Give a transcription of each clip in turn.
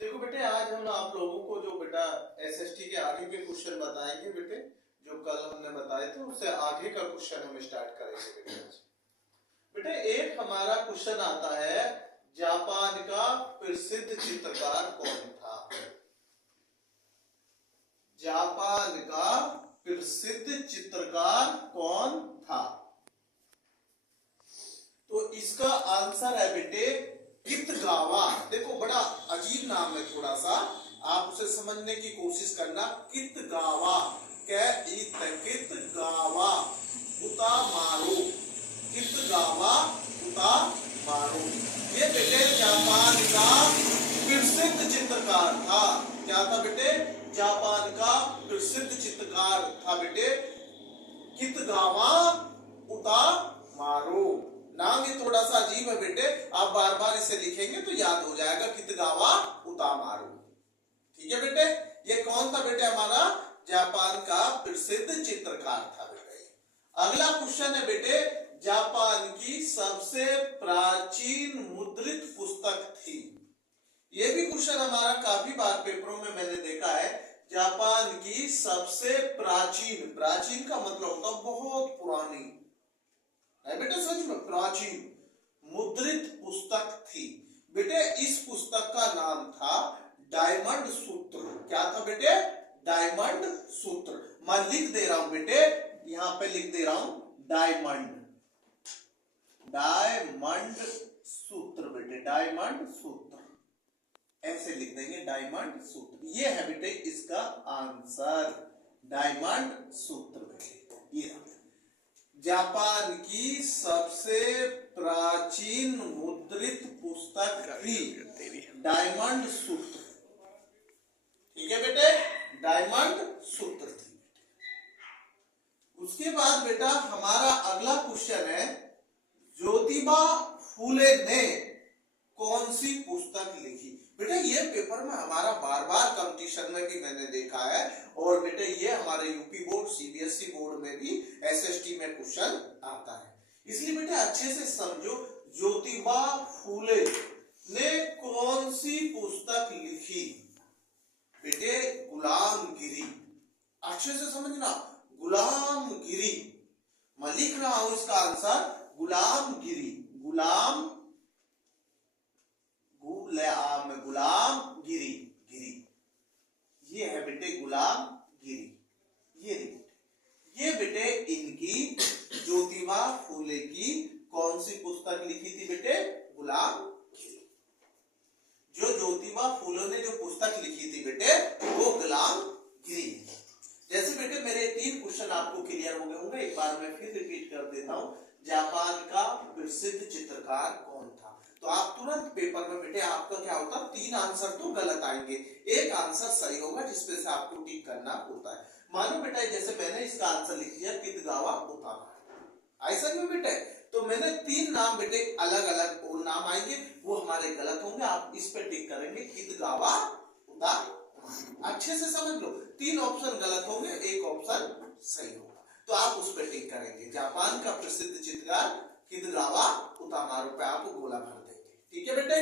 देखो बेटे, आज हम आप लोगों को जो बेटा एसएसटी के आगे के क्वेश्चन बताएंगे बेटे। जो कल हमने बताए थे उससे आगे का क्वेश्चन हम स्टार्ट करेंगे बेटे आज। बेटे एक हमारा क्वेश्चन आता है, जापान का प्रसिद्ध चित्रकार कौन था? जापान का प्रसिद्ध चित्रकार कौन था? तो इसका आंसर है बेटे कितगावा। देखो बड़ा अजीब नाम है, थोड़ा सा आप उसे समझने की कोशिश करना। कितगावा, कितगावा उता मारो, कितगावा उता मारो। ये बेटे जापान का प्रसिद्ध चित्रकार था। क्या था बेटे? जापान का प्रसिद्ध चित्रकार था बेटे कितगावा उता मारो। नाम ये थोड़ा सा अजीब है बेटे, आप बार बार इसे लिखेंगे तो याद हो जाएगा, कितगावा उता मारो। ठीक है बेटे, ये कौन था बेटे? हमारा जापान का प्रसिद्ध चित्रकार था बेटे। अगला क्वेश्चन है बेटे, जापान की सबसे प्राचीन मुद्रित पुस्तक थी। ये भी क्वेश्चन हमारा काफी बार पेपरों में मैंने देखा है। जापान की सबसे प्राचीन, प्राचीन का मतलब होता है बहुत पुरानी है बेटे, सच में प्राचीन मुद्रित पुस्तक थी बेटे। इस पुस्तक का नाम था डायमंड सूत्र। क्या था बेटे? डायमंड सूत्र। मैं लिख दे रहा हूं बेटे, यहां पे लिख दे रहा हूं डायमंड, डायमंड सूत्र बेटे, डायमंड सूत्र ऐसे लिख देंगे, डायमंड सूत्र। ये है बेटे इसका आंसर, डायमंड सूत्र बेटे। ये जापान की सबसे प्राचीन मुद्रित पुस्तक थी डायमंड सूत्र। ठीक है बेटे, डायमंड सूत्र थी। उसके बाद बेटा हमारा अगला क्वेश्चन है, ज्योतिबा फूले ने कौन सी पुस्तक लिखी? बेटा ये पेपर में हमारा बार बार कंपटीशन में भी मैंने देखा है, और बेटे ये हमारे यूपी बोर्ड सीबीएसई बोर्ड में भी एसएसटी में क्वेश्चन आता है। इसलिए बेटा अच्छे से समझो, ज्योतिबा फूले ने कौन सी पुस्तक लिखी? बेटे गुलामगिरी। अच्छे से समझना, गुलामगिरी। मैं लिख रहा हूं इसका आंसर गुलामगिरी। गुलाम गुलामगिरी, गिरी ये है बेटे गुलामगिरी। ये बेटे इनकी ज्योतिबा फूले की कौन सी पुस्तक लिखी थी बेटे? गुलामगिरी। जो ज्योतिबा फूले ने जो पुस्तक लिखी थी बेटे वो गुलामगिरी। जैसे बेटे मेरे 3 क्वेश्चन आपको क्लियर हो गए होंगे, एक बार मैं फिर रिपीट कर देता हूं। जापान का प्रसिद्ध चित्रकार कौन था? तो आप तुरंत पेपर में बेटे आपका क्या होता है, 3 आंसर तो गलत आएंगे, एक आंसर सही होगा जिसपे से आपको टिक करना होता है। मानो बेटा जैसे मैंने इसका आंसर लिख दिया कितगावा उता, ऐसा क्यों बेटे? तो मैंने 3 नाम बेटे अलग अलग और नाम आएंगे, वो हमारे गलत होंगे, आप इस पे टिक करेंगे कितगावा उता। अच्छे से समझ लो, 3 ऑप्शन गलत होंगे, एक ऑप्शन सही होगा, तो आप उस पर टिक करेंगे। जापान का प्रसिद्ध चित्रकार कितगावा उतामारू पे आप गोला भर देंगे। ठीक है बेटे।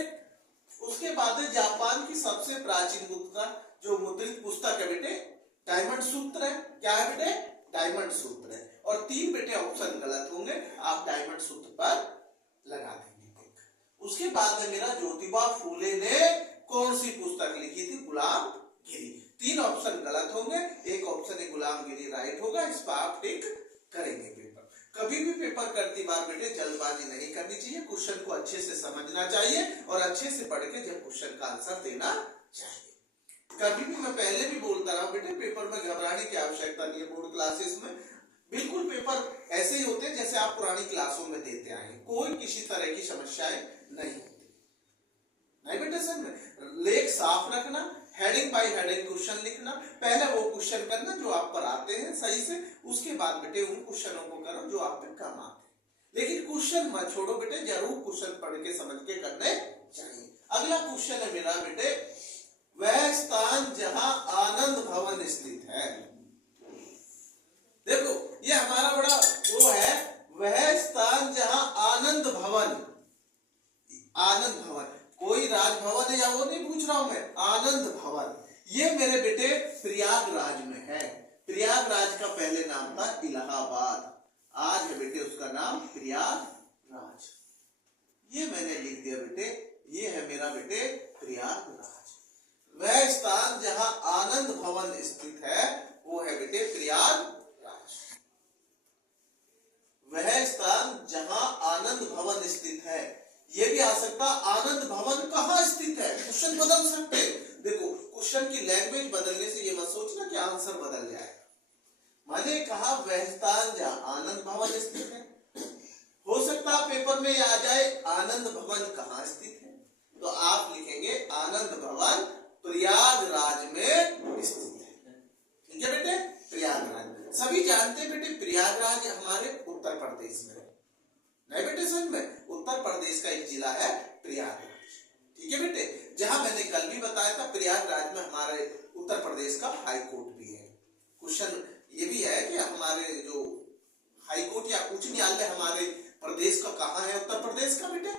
उसके बाद जापान की सबसे प्राचीन मुद्रा जो मुद्रित पुस्तक है बेटे डायमंड सूत्र है। क्या है बेटे? डायमंड सूत्र है। और 3 बेटे ऑप्शन गलत होंगे, आप डायमंड सूत्र पर लगा देंगे। उसके बाद में मेरा ज्योतिबा फूले ने कौन सी पुस्तक लिखी थी? गुलामगिरी। 3 ऑप्शन गलत होंगे, एक ऑप्शन गुलामगिरी राइट होगा, इस पर आप टिक करेंगे। पेपर कभी भी पेपर करती बार बेटे जल्दबाजी नहीं करनी चाहिए, क्वेश्चन को अच्छे से समझना चाहिए और अच्छे से पढ़ के जब क्वेश्चन का आंसर देना चाहिए। कभी भी मैं पहले भी बोलता रहा बेटे, पेपर में घबराने की आवश्यकता नहीं है। बोर्ड क्लासेस में बिल्कुल पेपर ऐसे ही होते हैं जैसे आप पुरानी क्लासों में देते आए, कोई किसी तरह की समस्याएं नहीं होती। नहीं बेटे सर में लेख साफ रखना, हेडिंग बाय हेडिंग क्वेश्चन लिखना, पहले वो क्वेश्चन करना जो आप पर आते हैं सही से, उसके बाद बेटे उन क्वेश्चनों को करो जो आप पे कम आते हैं। लेकिन क्वेश्चन मत छोड़ो बेटे, जरूर क्वेश्चन पढ़ के समझ के करने चाहिए। अगला क्वेश्चन है मेरा बेटे, वह स्थान जहां आनंद भवन स्थित है। देखो ये हमारा बड़ा वो है, वह स्थान जहां आनंद भवन, आनंद भवन कोई राजभवन है या वो नहीं पूछ रहा हूं मैं, आनंद भवन। ये मेरे बेटे प्रयागराज में है। प्रयागराज का पहले नाम था इलाहाबाद, आज है बेटे उसका नाम प्रयागराज। ये मैंने लिख दिया बेटे, ये है मेरा बेटे प्रयागराज। वह स्थान जहां आनंद भवन स्थित है वो है बेटे प्रयागराज। वह स्थान जहां आनंद भवन स्थित है, ये भी आ सकता आनंद भवन कहां स्थित है, क्वेश्चन बदल सकते हैं। देखो क्वेश्चन की लैंग्वेज बदलने से ये मत सोचना कि आंसर बदल जाएगा। मैंने कहा वह स्थान जहां आनंद भवन स्थित है, हो सकता पेपर में आ जाए आनंद भवन कहां स्थित है, तो आप लिखेंगे आनंद भवन प्रयागराज में स्थित है। ठीक है बेटे, प्रयागराज। सभी जानते हैं बेटे प्रयागराज हमारे उत्तर प्रदेश में, नहीं बेटे समझ में, उत्तर प्रदेश का एक जिला है प्रयागराज। ठीक है बेटे, जहां मैंने कल भी बताया था प्रयागराज में हमारे उत्तर प्रदेश का हाई कोर्ट भी है। क्वेश्चन ये भी है कि हमारे जो हाई कोर्ट या उच्च न्यायालय हमारे प्रदेश का कहां है, उत्तर प्रदेश का बेटे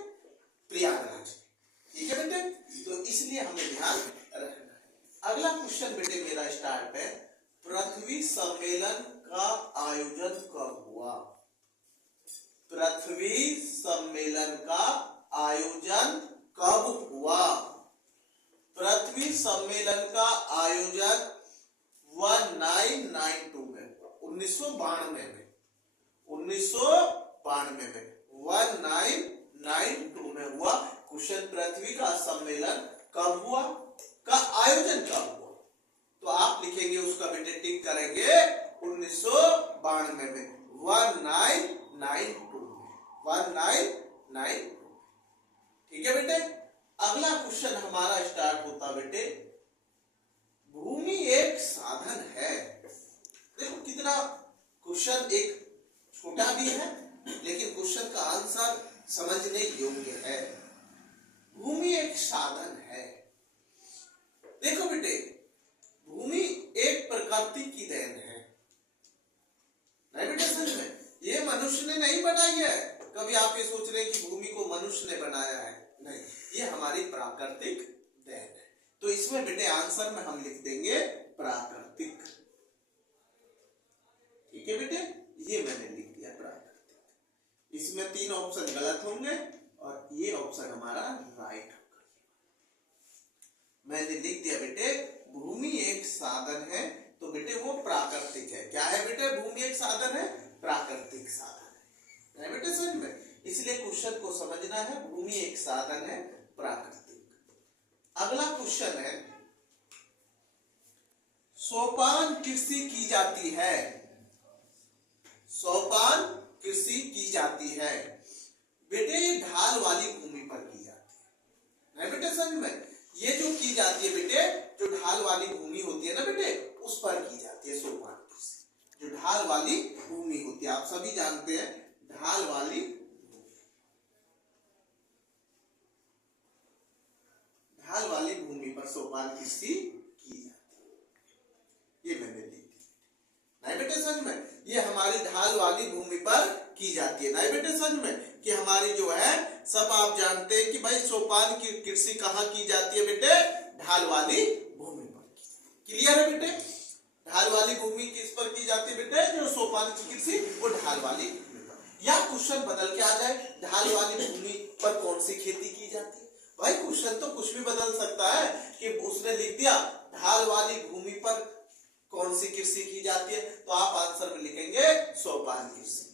प्रयागराज। ठीक है बेटे, तो इसलिए हमें ध्यान रखना है। अगला क्वेश्चन बेटे मेरा स्टार्ट है, पृथ्वी सम्मेलन का आयोजन कब हुआ? पृथ्वी सम्मेलन का आयोजन कब हुआ? पृथ्वी सम्मेलन का आयोजन 1992 में, 1992 में, 1992 में 1992 में हुआ। क्वेश्चन पृथ्वी का सम्मेलन कब हुआ, का आयोजन कब हुआ, तो आप लिखेंगे उसका बेटे टिक करेंगे 1992 में, 1992 में, 1992। ठीक है बेटे, अगला क्वेश्चन हमारा स्टार्ट होता बेटे, भूमि एक साधन है। देखो कितना क्वेश्चन एक छोटा भी है लेकिन क्वेश्चन का आंसर समझने योग्य है। भूमि एक साधन है। देखो बेटे भूमि एक प्रकृति की देन है, नहीं बेटे समझ में, ये मनुष्य ने नहीं बनाई है। कभी आप ये सोच रहे हैं कि भूमि को मनुष्य ने बनाया है, नहीं, ये हमारी प्राकृतिक देन है। तो इसमें बेटे आंसर में हम लिख देंगे प्राकृतिक। ठीक है बेटे, ये मैंने लिख दिया प्राकृतिक। इसमें 3 ऑप्शन गलत होंगे और ये ऑप्शन हमारा राइट होगा। मैंने लिख दिया बेटे भूमि एक साधन है, तो बेटे वो प्राकृतिक है। क्या है बेटे, भूमि एक साधन है, प्राकृतिक साधन है बेटे समझ में। इसलिए क्वेश्चन को समझना है, भूमि एक साधन है प्राकृतिक। अगला क्वेश्चन है, सोपान कृषि की जाती है, सोपान कृषि की जाती है बेटे, ये ढाल वाली भूमि पर की जाती है, नहीं बेटे समझ में। ये जो की जाती है बेटे, जो ढाल वाली भूमि होती है ना बेटे, उस पर की जाती है सोपान कृषि। जो ढाल वाली भूमि होती है, आप सभी जानते हैं ढाल वाली, ढाल वाली भूमि पर सोपान कृषि की जाती है। ये मैंने लिख दी, नहीं बेटे समझ में, ये हमारी ढाल वाली भूमि पर की जाती है। नहीं बेटे समझ में कि हमारी जो है सब आप जानते हैं कि भाई सोपान की कृषि कहाँ की जाती है बेटे, ढाल वाली भूमि पर। क्लियर है बेटे, ढाल वाली भूमि किस पर की जाती है बेटे, जो सोपान की कृषि वो ढाल वाली भूमि पर। या क्वेश्चन बदल के आ जाए, ढाल वाली भूमि पर कौन सी खेती की जाती है। भाई क्वेश्चन तो कुछ भी बदल सकता है कि उसने लिख दिया ढाल वाली भूमि पर कौन सी कृषि की जाती है, तो आप आंसर में लिखेंगे सोपान कृषि।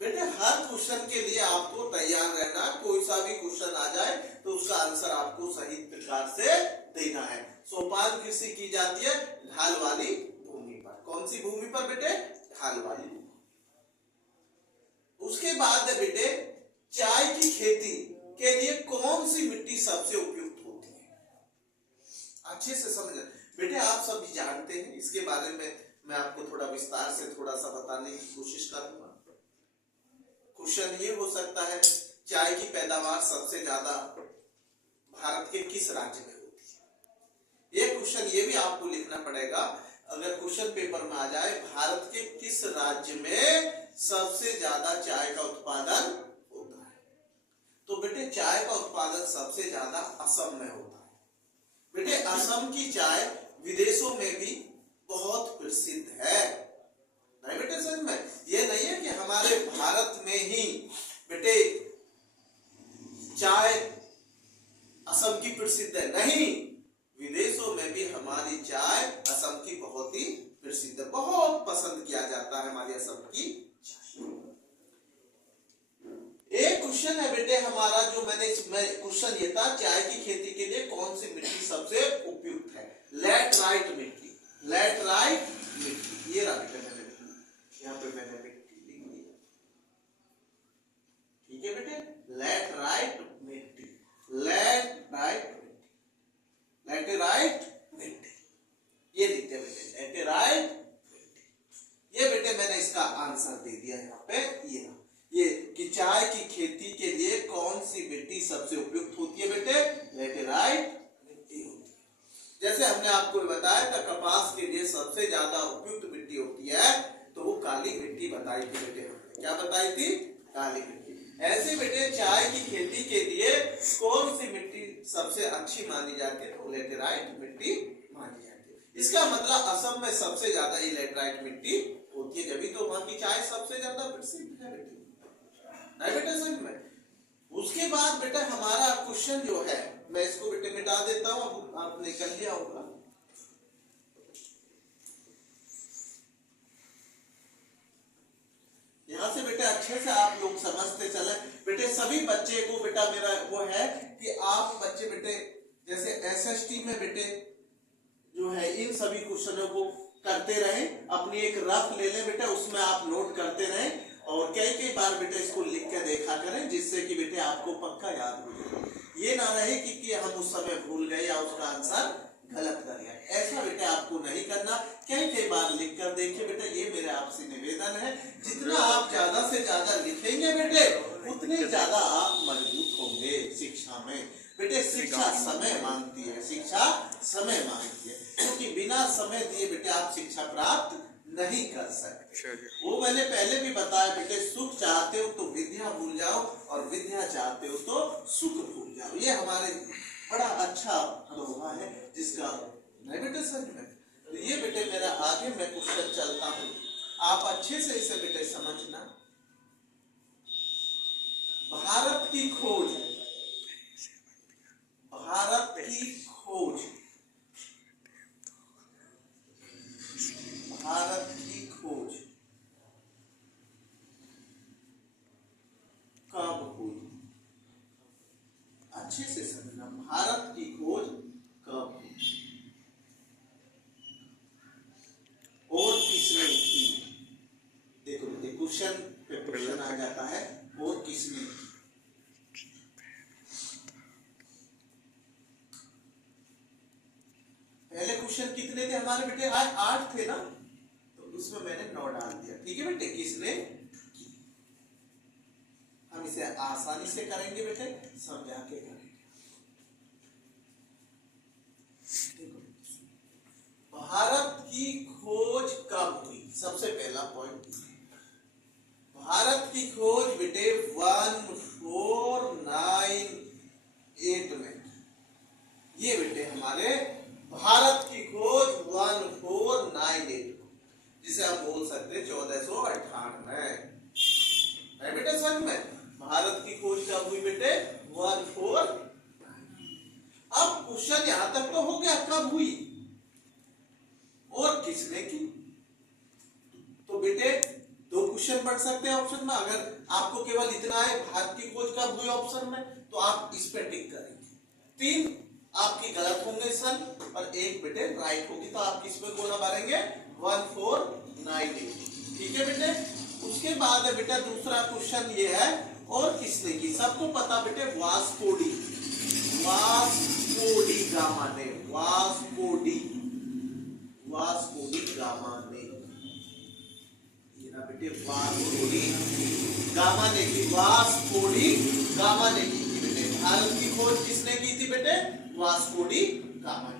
बेटे हर क्वेश्चन के लिए आपको तैयार रहना, कोई सा भी क्वेश्चन आ जाए तो उसका आंसर आपको सही प्रकार से देना है। सोपान कृषि की जाती है ढाल वाली भूमि पर। कौन सी भूमि पर बेटे, ढाल वाली भूमि। उसके बाद है बेटे, चाय की खेती के लिए कौन सी मिट्टी सबसे उपयुक्त होती है। अच्छे से समझ बेटे, आप सभी जानते हैं, इसके बारे में मैं आपको थोड़ा विस्तार से थोड़ा सा बताने की कोशिश करूंगा। क्वेश्चन ये हो सकता है, चाय की पैदावार सबसे ज्यादा भारत के किस राज्य में होती है। ये क्वेश्चन ये भी आपको लिखना पड़ेगा, अगर क्वेश्चन पेपर में आ जाए, भारत के किस राज्य में सबसे ज्यादा चाय का उत्पादन होता है, तो बेटे चाय का उत्पादन सबसे ज्यादा असम में होता है। बेटे असम की चाय विदेशों में भी बहुत प्रसिद्ध है। नहीं बेटे समझ में, ये नहीं है कि हमारे भारत में ही बेटे चाय असम की प्रसिद्ध है, नहीं, विदेशों में भी हमारी चाय असम की बहुत ही प्रसिद्ध है, बहुत पसंद किया जाता है हमारी असम की चाय। एक क्वेश्चन है बेटे हमारा जो क्वेश्चन ये था, चाय की खेती के लिए कौन सी मिट्टी सबसे उपयुक्त है? लैटराइट मिट्टी, लैटराइट मिट्टी, ये रहा बेटे मैंने यहाँ पे मैंने मिट्टी लिख दिया, ठीक है बेटे, लैटराइट मिट्टी, लैटराइट मिट्टी, लैटराइट मिट्टी, ये लिखते हैं बेटे, लैटराइट मिट्टी। ये बेटे मैंने इसका आंसर दे दिया यहाँ पे, ये कि चाय की खेती के लिए कौन सी मिट्टी सबसे उपयुक्त होती है बेटे? लैटेराइट मिट्टी होती है। जैसे हमने आपको बताया था कपास के लिए सबसे ज्यादा उपयुक्त मिट्टी होती है, तो वो काली मिट्टी बताई थी बेटे, क्या बताई थी? काली मिट्टी। ऐसे बेटे चाय की खेती के लिए कौन सी मिट्टी सबसे अच्छी मानी जाती है? तो लैटेराइट मिट्टी मानी जाती है। इसका मतलब असम में सबसे ज्यादा ये लैटेराइट मिट्टी होती है, जब तो वहां की चाय सबसे ज्यादा प्रसिद्ध है बेटे, नहीं बेटा समझ में। उसके बाद बेटा हमारा क्वेश्चन जो है, मैं इसको बेटे मिटा देता हूं, अब आपने कर लिया होगा। यहां से बेटे अच्छे से आप लोग समझते चले बेटे, सभी बच्चे को बेटा मेरा वो है कि आप बच्चे बेटे जैसे एसएसटी में बेटे जो है इन सभी क्वेश्चनों को करते रहें, अपनी एक रफ ले लें बेटा, उसमें आप नोट करते रहें और कई बार बेटे इसको लिख के देखा करें, जिससे कि बेटे आपको पक्का याद हो जाए। ये ना रहे कि हम उस समय भूल गए या उसका आंसर गलत कर गए, ऐसा बेटे आपको नहीं करना। कई बार लिख कर देखिए बेटा, ये मेरे आपसे निवेदन है, जितना आप ज्यादा से ज्यादा लिखेंगे बेटे उतने ज्यादा आप मजबूत होंगे शिक्षा में। बेटे शिक्षा समय मांगती है, शिक्षा समय मांगती है, क्योंकि बिना समय दिए बेटे आप शिक्षा प्राप्त नहीं कर सकते। वो मैंने पहले भी बताया बेटे, सुख चाहते हो तो विद्या भूल जाओ और विद्या चाहते हो तो सुख भूल जाओ। ये हमारे बड़ा अच्छा अनुभव है जिसका नहीं बेटे समझ में। तो ये बेटे मेरा आगे मैं क्वेश्चन चलता हूँ, आप अच्छे से इसे बेटे समझना। भारत की खोज, भारत की खोज, भारत की खोज कब हुई? अच्छे से समझना, भारत की खोज कब हुई और किसने की? देखो क्वेश्चन पे क्वेश्चन आ जाता है, और किसने की? पहले क्वेश्चन कितने थे हमारे बेटे? आज 8 थे ना, तो उसमें मैंने 9 डाल दिया, ठीक है बेटे, किसने की। हम इसे आसानी से करेंगे बेटे, समझा के करेंगे। भारत की खोज कब हुई? सबसे पहला पॉइंट, भारत की खोज बेटे 1498 में। ये बेटे हमारे भारत की खोज 1498, जिसे हम बोल सकते हैं 1498। बेटे समझ में, भारत की खोज कब हुई बेटे? 14। अब क्वेश्चन यहां तक तो हो गया, कब हुई और किसने की। तो बेटे 2 क्वेश्चन पढ़ सकते हैं ऑप्शन में। अगर आपको केवल इतना है भारत की खोज कब हुई ऑप्शन में, तो आप इस पे टिक करेंगे। 3 आपकी गलत होंगे सन और 1 बेटे राइट होगी, तो आप किस में कोना भरेंगे? 1498, ठीक है बेटे। उसके बाद है बेटा दूसरा क्वेश्चन ये है, और किसने की? सबको पता बेटे Vasco da, Vasco da Gama ने, Vasco da, Vasco da Gama ने, ये ना बेटे वास्को डी गामा ने की, वास्को डी गामा ने की बेटे। भारत की खोज किसने की थी बेटे? वास्को डी गामा ने।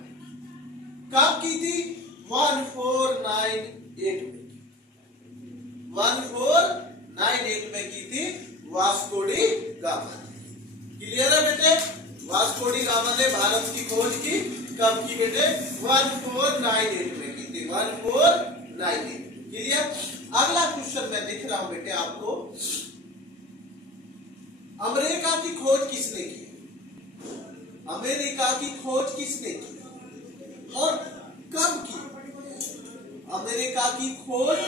कब की थी? 1498 में, 1498 में की थी वास्को डी गामा ने। क्लियर है बेटे? वास्को डी गामा ने भारत की खोज की कब की बेटे? 1498 में की थी, 1498। क्लियर? अगला क्वेश्चन मैं लिख रहा हूं बेटे आपको, अमेरिका की खोज किसने की? अमेरिका की खोज किसने की और कब की? अमेरिका की खोज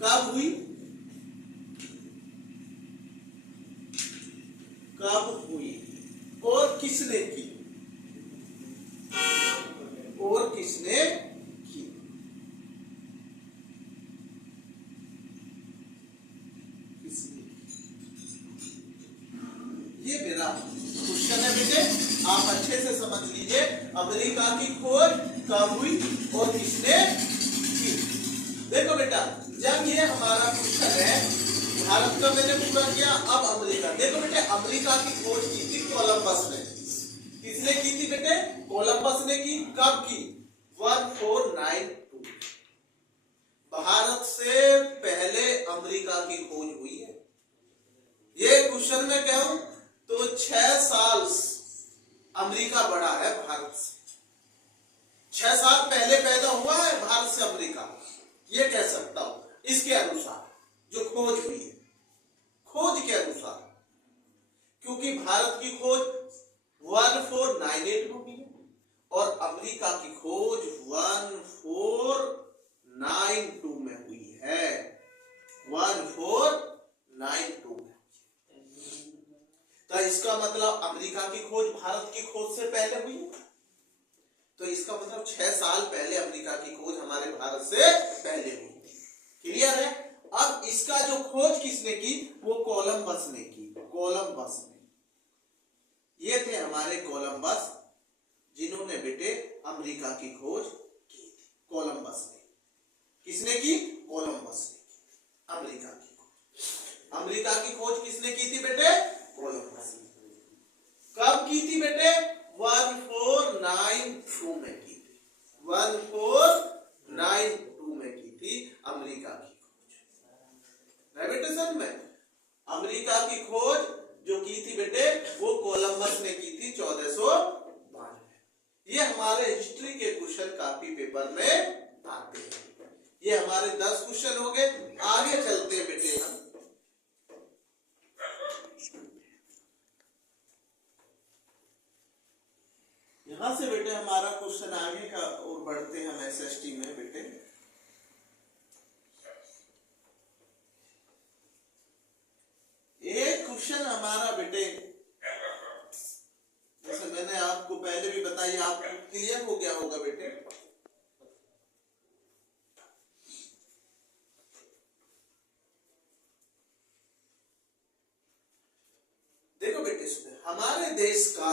कब हुई? कब हुई और किसने की? और किसने की? किसने? ये मेरा क्वेश्चन है बेटे, आप अच्छे से समझ लीजिए। अमेरिका की खोज कब हुई और किसने की? देखो बेटा, जब ये हमारा क्वेश्चन है, भारत का मैंने पूरा किया, अब अमेरिका। देखो बेटे, अमेरिका की खोज की थी कोलंबस ने। किसने की थी बेटे? कोलंबस ने की। कब की? 1492। भारत से पहले अमेरिका की खोज हुई है। ये क्वेश्चन में कहूं तो 6 साल अमेरिका बड़ा है भारत से। 6 साल पहले पैदा हुआ है भारत से अमेरिका, ये कह सकता हूं इसके अनुसार जो खोज हुई है, खोज के अनुसार। क्योंकि भारत की खोज 1498 में हुई है और अमेरिका की खोज 1492 में हुई है। 1492 में। तो इसका मतलब अमेरिका की खोज भारत की खोज से पहले हुई है। तो इसका मतलब 6 साल पहले अमेरिका की खोज हमारे भारत से पहले हुई। क्लियर है? अब इसका जो खोज किसने की? वो कोलंबस ने की। कोलंबस ने, ये थे हमारे कोलंबस, जिन्होंने बेटे अमेरिका की खोज की थी। कोलंबस ने। किसने की? कोलंबस ने की अमेरिका की खोज। अमेरिका की खोज किसने की थी बेटे? कोलंबस ने। कब की थी बेटे? 1492 में की थी। 1492 में की थी अमेरिका की खोज। बेटे समझ में? अमेरिका की खोज जो की थी बेटे, वो कोलंबस ने की थी 1492। ये हमारे हिस्ट्री के क्वेश्चन काफी पेपर में आते हैं। ये हमारे 10 क्वेश्चन हो गए। आगे चलते हैं बेटे हम। यहां से बेटे हमारा क्वेश्चन आगे का और बढ़ते हैं हम एसएसटी में बेटे। एक क्वेश्चन हमारा बेटे, जैसे मैंने आपको पहले भी बताया, आपको क्लियर हो गया होगा बेटे। देखो बेटे, हमारे देश का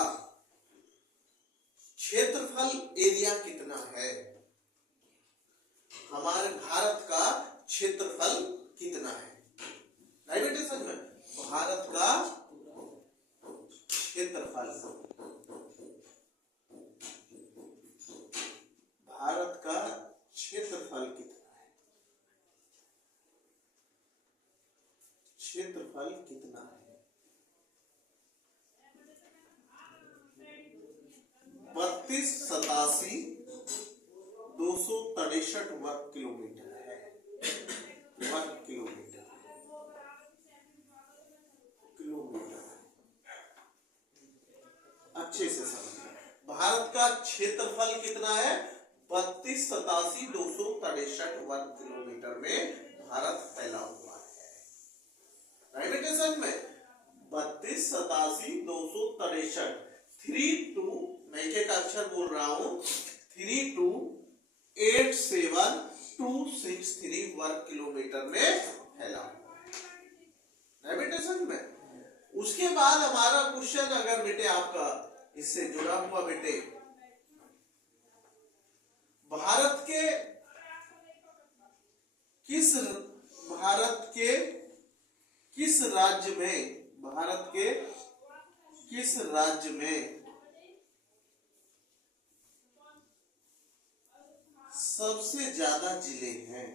क्षेत्रफल एरिया कितना है? हमारे भारत का क्षेत्रफल कितना है? नहीं बेटे समझ में? भारत का क्षेत्रफल, भारत का क्षेत्रफल कितना है? क्षेत्रफल कितना है? 3287,263 वर्ग किलोमीटर है। वर्ग किलोमीटर, किलोमीटर। अच्छे से समझिए, भारत का क्षेत्रफल कितना है? 3287,263 वर्ग किलोमीटर में भारत फैला हुआ है। राइट बेटे समझ में? 3287,263, 32, मैं एक अक्षर बोल रहा हूं, 3287,263 वर्ग किलोमीटर में फैला हुआ है बेटे समझ में? उसके बाद हमारा क्वेश्चन अगर बेटे आपका इससे जुड़ा हुआ बेटे, भारत के किस राज्य में, भारत के किस राज्य में सबसे ज्यादा जिले हैं?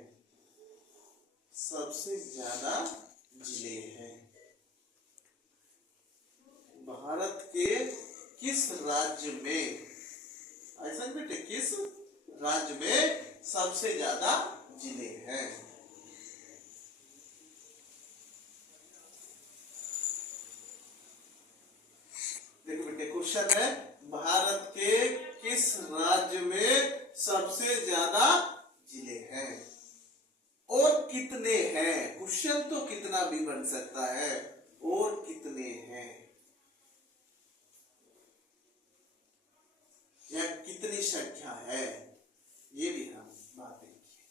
सबसे ज्यादा जिले हैं। भारत के किस राज्य में, ऐसा बेटे, किस राज्य में सबसे ज्यादा जिले हैं? देखो बेटे, क्वेश्चन है भारत के किस राज्य में सबसे ज्यादा जिले हैं और कितने हैं। क्वेश्चन तो कितना भी बन सकता है, और कितने हैं या कितनी संख्या है, ये भी हम बातें की।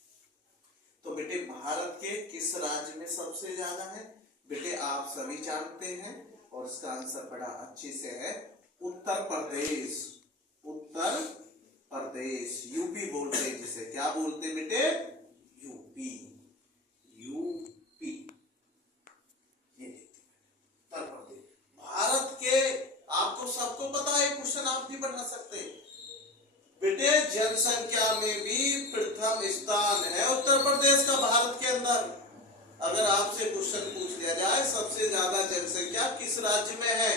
तो बेटे, भारत के किस राज्य में सबसे ज्यादा है? बेटे, आप सभी जानते हैं और इसका आंसर बड़ा अच्छे से है, उत्तर प्रदेश। उत्तर प्रदेश, यूपी बोलते हैं जिसे, क्या बोलते हैं बेटे? यूपी। यूपी, ये उत्तर प्रदेश। भारत के, आपको सबको पता है, क्वेश्चन आप भी बना सकते हैं बेटे, जनसंख्या में भी प्रथम स्थान है उत्तर प्रदेश का भारत के अंदर। अगर आपसे क्वेश्चन पूछ लिया जाए सबसे ज्यादा जनसंख्या किस राज्य में है,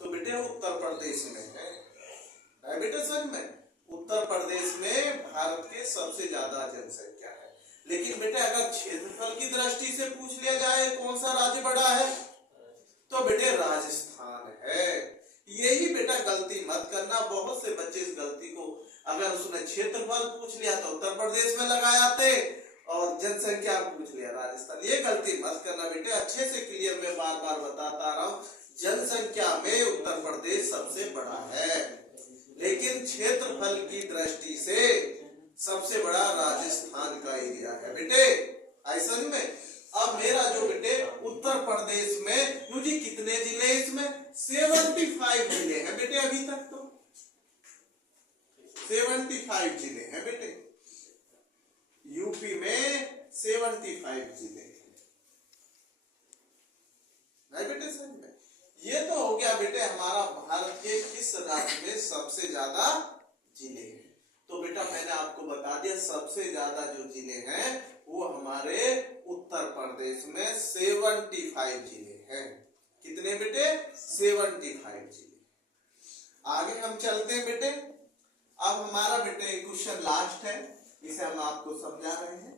तो बेटे उत्तर प्रदेश में है बेटे। सच में उत्तर प्रदेश में भारत के सबसे ज्यादा जनसंख्या है। लेकिन बेटे, अगर क्षेत्रफल की दृष्टि से पूछ लिया जाए कौन सा राज्य बड़ा है, तो बेटे राजस्थान है। यही बेटा गलती मत करना, बहुत से बच्चे इस गलती को, अगर उसने क्षेत्रफल पूछ लिया तो उत्तर प्रदेश में लगाते और जनसंख्या पूछ लिया राजस्थान। ये गलती मत करना बेटे, अच्छे से क्लियर मैं बार बार बताता रहा हूं, जनसंख्या में उत्तर प्रदेश सबसे बड़ा है, लेकिन क्षेत्रफल की दृष्टि से सबसे बड़ा राजस्थान का एरिया है बेटे। ऐसा नहीं में, अब मेरा जो बेटे उत्तर प्रदेश में मुझे कितने जिले, इसमें 75 जिले हैं बेटे। अभी तक तो 75 जिले हैं बेटे। यूपी में 75 जिले नहीं बेटे। सही में ये तो हो गया बेटे हमारा भारत के किस राज्य में सबसे ज्यादा जिले हैं। तो बेटा मैंने आपको बता दिया, सबसे ज्यादा जो जिले हैं वो हमारे उत्तर प्रदेश में 75 जिले हैं। कितने बेटे? 75 जिले। आगे हम चलते हैं बेटे। अब हमारा बेटे क्वेश्चन लास्ट है, इसे हम आपको समझा रहे हैं।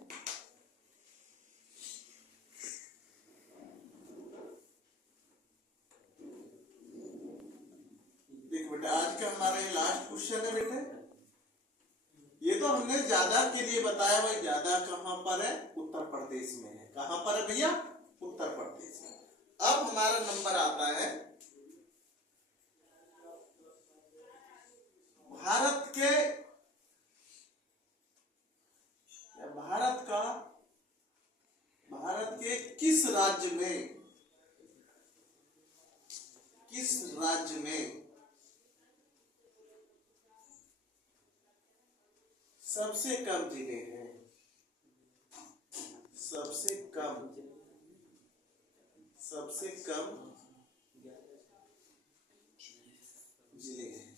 देखो बेटा, आज का हमारा ये लास्ट क्वेश्चन है बेटे। ये तो हमने ज्यादा के लिए बताया, भाई ज्यादा कहां पर है? उत्तर प्रदेश में है। कहां पर है भैया? उत्तर प्रदेश में। अब हमारा नंबर आता है भारत के किस राज्य में सबसे कम जिले हैं? सबसे कम जिले हैं।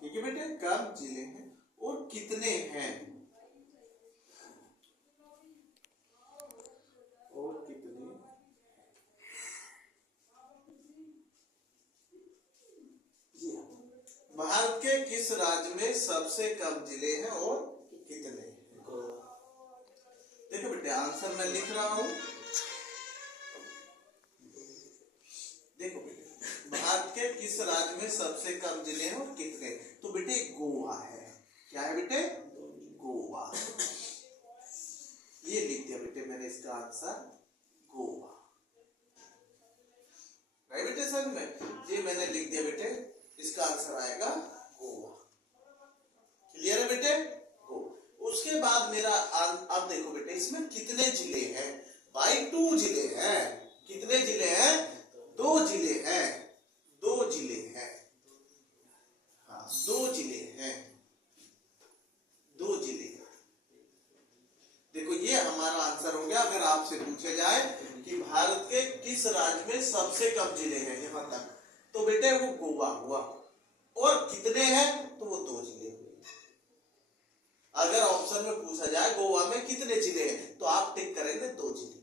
ठीक है बेटे, कम जिले हैं और कितने हैं? और कितने? भारत के किस राज्य में सबसे कम जिले हैं और कितने? देखो बेटे, आंसर मैं लिख रहा हूं। देखो बेटे, भारत के किस राज्य में सबसे कम जिले हैं और कितने? तो बेटे गोवा है। क्या है बेटे? गोवा। ये लिख दिया बेटे मैंने, इसका आंसर गोवा। राइट बेटे, समझ में? ये मैंने लिख दिया बेटे, इसका आंसर आएगा गोवा। क्लियर है बेटे? उसके बाद मेरा अब देखो बेटे, इसमें कितने जिले हैं? भाई 2 जिले हैं। कितने जिले हैं? 2 जिले हैं। 2 जिले हैं। हाँ, 2 जिले हैं। 2 जिले। देखो ये हमारा आंसर हो गया। अगर आपसे पूछे जाए कि भारत के किस राज्य में सबसे कम जिले हैं यहां तक, तो बेटे वो गोवा हुआ। और कितने हैं? तो वो 2 जिले हुए। अगर ऑप्शन में पूछा जाए गोवा में कितने जिले हैं तो आप टिक करेंगे 2 जिले।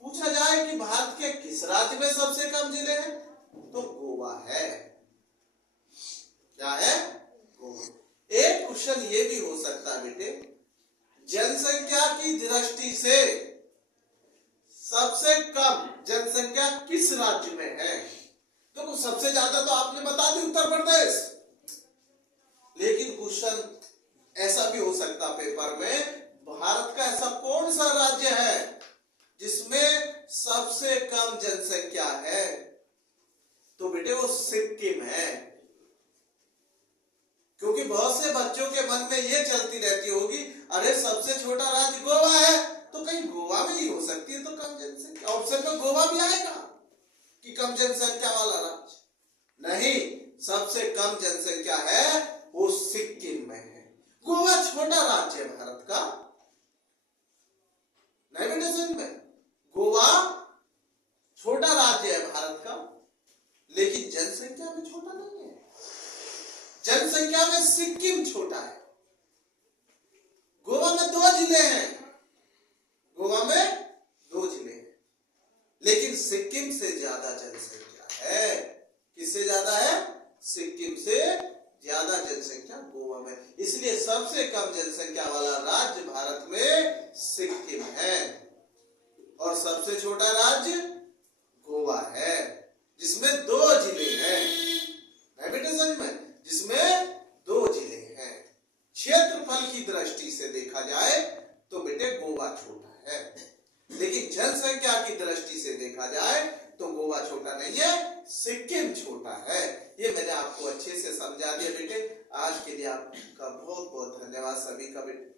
पूछा जाए कि भारत के किस राज्य में सबसे कम जिले हैं तो गोवा है। क्या है? गोवा। एक क्वेश्चन ये भी हो सकता है बेटे, जनसंख्या की दृष्टि से सबसे कम जनसंख्या किस राज्य में है? तो सबसे ज्यादा तो आपने बता दी उत्तर प्रदेश, लेकिन क्वेश्चन ऐसा भी हो सकता पेपर में, भारत का ऐसा कौन सा राज्य है जिसमें सबसे कम जनसंख्या है? तो बेटे वो सिक्किम है। क्योंकि बहुत से बच्चों के मन में ये चलती रहती होगी, अरे सबसे छोटा राज्य गोवा है तो कहीं गोवा में ही हो सकती है तो कम जनसंख्या, ऑप्शन में गोवा भी आएगा कि कम जनसंख्या वाला राज्य। नहीं, सबसे कम जनसंख्या है वो सिक्किम में है। गोवा छोटा राज्य है भारत का, नहीं बेटे समझ में, गोवा छोटा राज्य है भारत का, लेकिन जनसंख्या में छोटा नहीं है। जनसंख्या में सिक्किम छोटा है। गोवा में 2 जिले हैं, गोवा में 2 जिले हैं, लेकिन सिक्किम से ज्यादा जनसंख्या है। किससे ज्यादा है? सिक्किम से ज्यादा जनसंख्या गोवा में, इसलिए सबसे कम जनसंख्या वाला राज्य भारत में सिक्किम है। और सबसे छोटा राज्य गोवा है, जिसमें 2 जिले हैं। बेटे समझ में, जिसमें 2 जिले हैं। क्षेत्रफल की दृष्टि से देखा जाए तो बेटे गोवा छोटा है, लेकिन जनसंख्या की दृष्टि से देखा जाए तो गोवा छोटा नहीं है, सिक्किम छोटा है। ये मैंने आपको अच्छे से समझा दिया बेटे। आज के लिए आपका बहुत बहुत धन्यवाद सभी का बेटे।